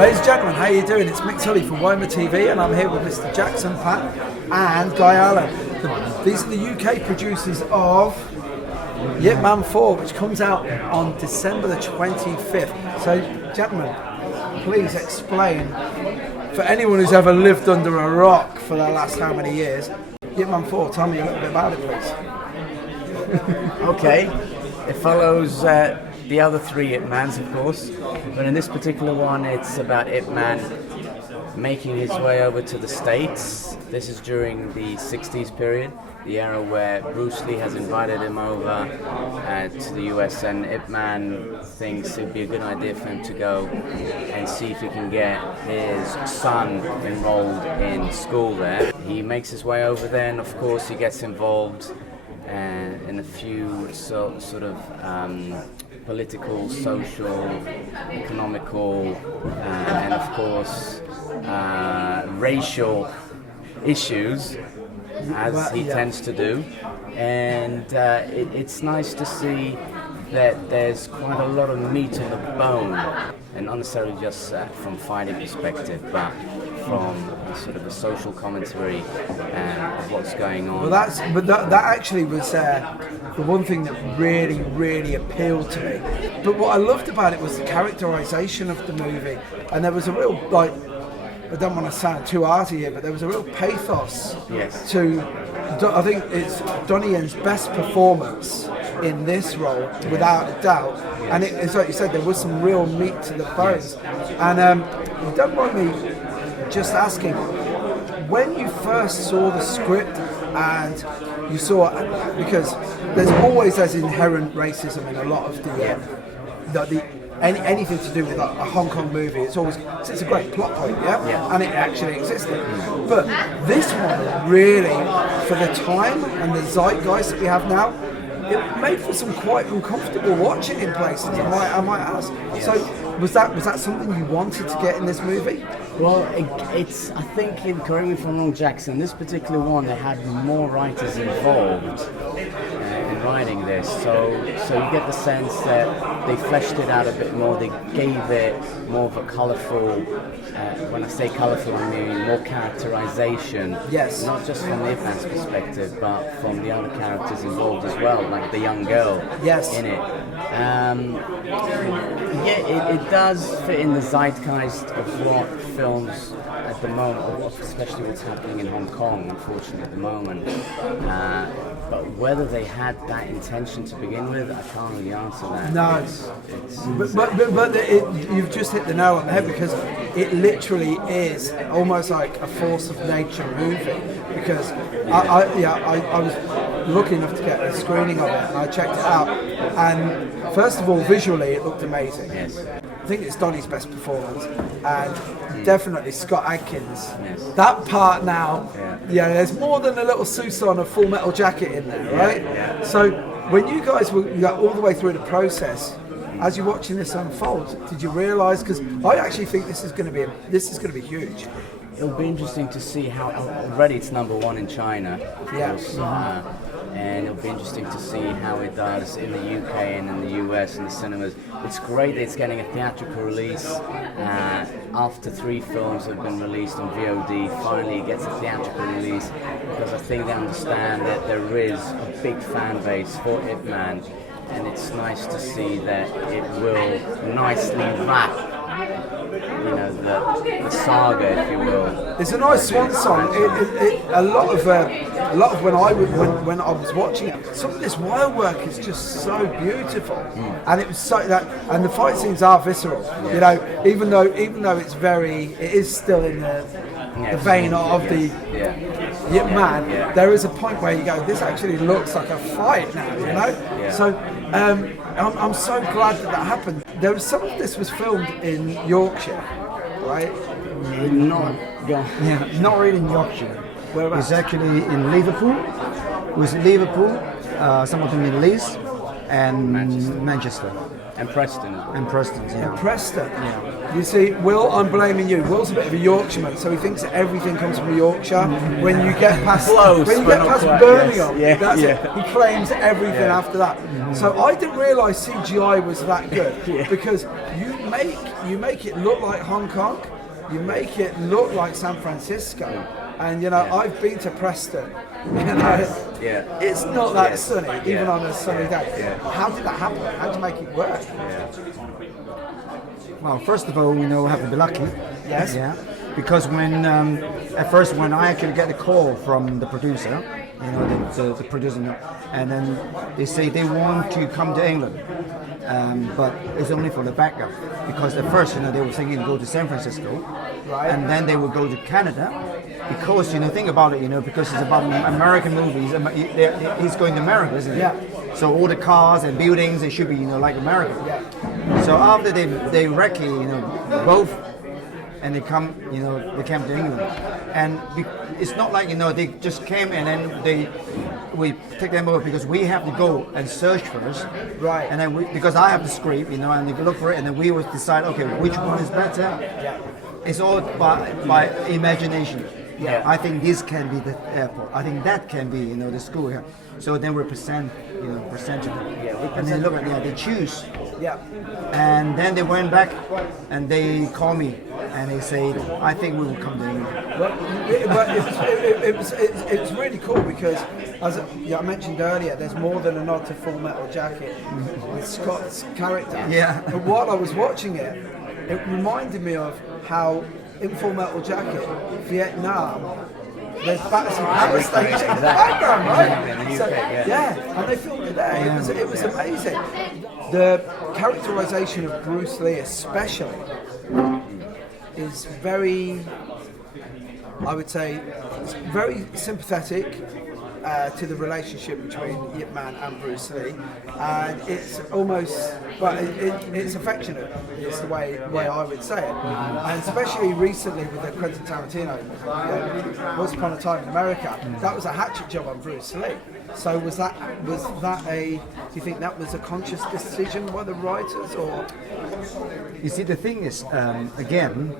Ladies and gentlemen, how you doing? It's Mick Tully from wayward TV, and I'm here with Mr. Jackson, Pat and Guy Allon. These are the UK producers of Ip Man 4, which comes out on December the 25th. So, gentlemen, please explain, for anyone who's ever lived under a rock for the last how many years, Ip Man 4, tell me a little bit about it, please. Okay, it follows the other three Ip Mans, of course, but in this particular one it's about Ip Man making his way over to the States. This is during the 60s period, the era where Bruce Lee has invited him over to the US, and Ip Man thinks it would be a good idea for him to go and see if he can get his son enrolled in school there. He makes his way over there, and of course he gets involved in a few sort of political, social, economical, and of course racial issues, as he tends to do. And it's nice to see that there's quite a lot of meat on the bone, and not necessarily just from fighting perspective, but from sort of a social commentary of what's going on. Well, that actually was the one thing that really appealed to me. But what I loved about it was the characterization of the movie, and there was a real, like, I don't want to sound too arty here, but there was a real pathos to, I think it's Donnie Yen's best performance in this role, without a doubt. And it's like you said, there was some real meat to the bones. And you don't mind me just asking, when you first saw the script and you saw, because there's always this inherent racism in a lot of anything to do with a Hong Kong movie, it's a great plot point, and it actually existed. But this one really, for the time and the zeitgeist that we have now, it made for some quite uncomfortable watching in places, I might ask. So was that something you wanted to get in this movie? Well, it's, I think, correct me if I'm wrong, Jackson, this particular one, they had more writers involved in writing this, so you get the sense that they fleshed it out a bit more, they gave it more of a colourful, when I say colourful I mean more characterization, not just from the Ip Man's perspective, but from the other characters involved as well, like the young girl in it. It does fit in the zeitgeist of what films at the moment, especially what's happening in Hong Kong, unfortunately, at the moment. But whether they had that intention to begin with, I can't really answer that. No, but you've just hit the nail on the head, because it literally is almost like a force of nature movie. Because I was lucky enough to get a screening of it, and I checked it out. And first of all, visually, it looked amazing. Yes. I think it's Donnie's best performance, and definitely Scott Adkins. That part now, there's more than a little Susan on a Full Metal Jacket in there, right? So when you guys were all the way through the process, as you're watching this unfold, did you realise? Because I actually think this is going to be huge. It'll be interesting to see how, already it's #1 in China, of course, and it'll be interesting to see how it does in the UK and in the US and the cinemas. It's great that it's getting a theatrical release. After 3 films have been released on VOD, finally it gets a theatrical release, because I think they understand that there is a big fan base for Ip Man, and it's nice to see that it will nicely wrap, the saga, if you will. It's a nice swan song. A lot of when I was watching it, some of this wire work is just so beautiful, and it was so that, and the fight scenes are visceral. Even though it is still in the vein of the Ip Man. There is a point where you go, this actually looks like a fight now. So I'm so glad that happened. Some of this was filmed in Yorkshire, right? Not really in Yorkshire. Whereabouts? It's actually in Liverpool. With Liverpool, some of the Middle East, and Manchester. Manchester. And Preston as well. And Preston, yeah. Preston. Yeah. You see, Will, I'm blaming you. Will's a bit of a Yorkshireman, so he thinks that everything comes from Yorkshire. When you get past, Close, when you but get not past quite, Birmingham, yes. Yeah, that's yeah. it. He claims everything after that. So I didn't realise CGI was that good because you make it look like Hong Kong, you make it look like San Francisco, and I've been to Preston. It's not that sunny, even on a sunny day. How did that happen? How did you make it work? Well, first of all, have to be lucky. Yes. Yeah. Because when at first when I actually get the call from the producer, the producer, and then they say they want to come to England, but it's only for the backup. Because at first, they were thinking to go to San Francisco, and then they would go to Canada. Because think about it, because it's about American movies. He's going to America, isn't it? Yeah. So all the cars and buildings, they should be like America. Yeah. So after they recce, both, and they come, they came to England, and it's not like they just came and then we take them over because we have to go and search first, right? And then because I have the script, and they look for it, and then we would decide, okay, which one is better. Yeah. It's all by imagination. Yeah. I think this can be the airport. I think that can be, the school here. So then we present, present to them. And they look at, they choose. Yeah. And then they went back and they call me and they say, I think we will come to England. Well, it's really cool because, as I mentioned earlier, there's more than a nod to Full Metal Jacket with Scott's character. Yeah. But while I was watching it, it reminded me of how in Full Metal Jacket, Vietnam, there's Battersea Power Station in the background, right? In the UK, and they filmed it there. It was amazing. The characterization of Bruce Lee, especially, is very, I would say, very sympathetic to the relationship between Yip Man and Bruce Lee, and it's almost, it's affectionate. Is the way I would say it, and especially recently with the Quentin Tarantino, Once Upon a Time in America, that was a hatchet job on Bruce Lee. So was that a? Do you think that was a conscious decision by the writers, or? You see, the thing is, again,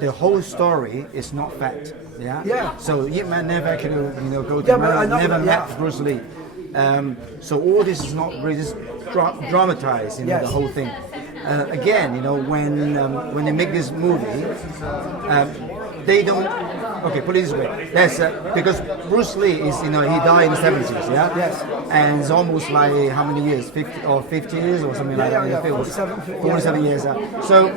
the whole story is not fact. Yeah. Yeah. So Yip Man never actually, go to America, never met Bruce Lee. So all this is not really just dramatized, the whole thing. Again, when they make this movie, they don't. Okay, put it this way. That's because Bruce Lee is, he died in the 70s, yeah. Yes. And it's almost like how many years? 50 years or something like that. 47 years. So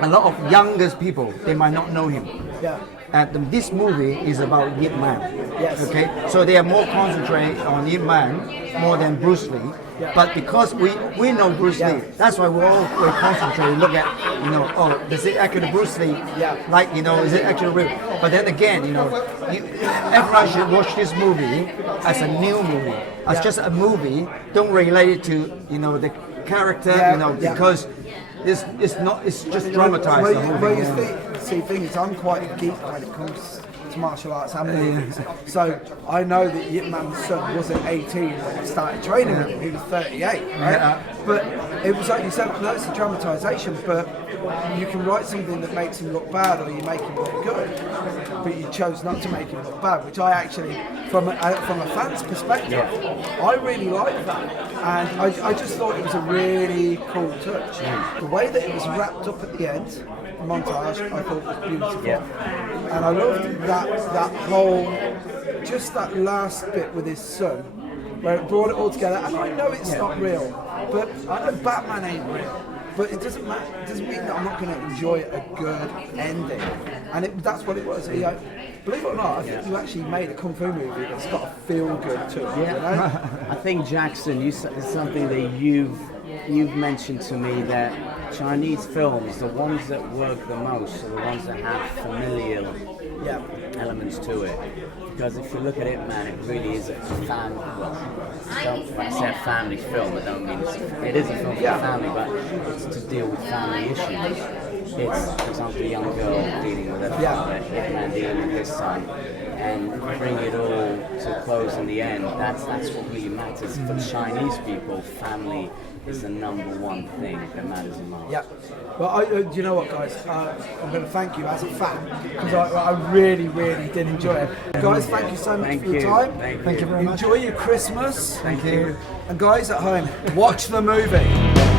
a lot of youngest people, they might not know him. Yeah. And this movie is about Yip Man. Yes. Okay. So they are more concentrated on Yip Man more than Bruce Lee. Yeah. But because we know Bruce Lee, that's why we're all concentrated. Look at, is it actually Bruce Lee? Yeah. Like, is it actually real? But then again, everyone should watch this movie as a new movie, as just a movie. Don't relate it to, the character, because it's just dramatized. The thing is, I'm quite a geek when it comes to martial arts and movies. So I know that Yip Man's son wasn't 18 when he started training with him, he was 38, right? Yeah. But it was like you said, no, it's a dramatisation, but you can write something that makes him look bad or you make him look good. But you chose not to make him look bad, which I actually, from a fan's perspective, I really like that. And I just thought it was a really cool touch. The way that it was wrapped up at the end, the montage, I thought was beautiful. And I loved that whole, just that last bit with his son, where it brought it all together. And I know it's not real, but I know Batman ain't real. But it doesn't matter. It doesn't mean that I'm not going to enjoy a good ending. And that's what it was. Believe it or not, I think you actually made a kung fu movie that's got a feel good to it. Yeah. I think, Jackson, it's something that you've mentioned to me, that Chinese films, the ones that work the most are the ones that have familial elements to it. Because if you look at it, man, it really is a family. Well, when I say a family film, I don't mean it is a film for family, but it's to deal with family issues. It's, for example, a young girl dealing with her father, Yip Man dealing with his son, and bring it all to a close in the end. That's what really matters. For Chinese people, family is the number one thing that matters in life. Yeah. Well, do you know what, guys? I'm going to thank you as a fan because I really, really did enjoy it. Guys, thank you so much for your time. Thank you very much. Enjoy your Christmas. Thank you. And guys at home, watch the movie.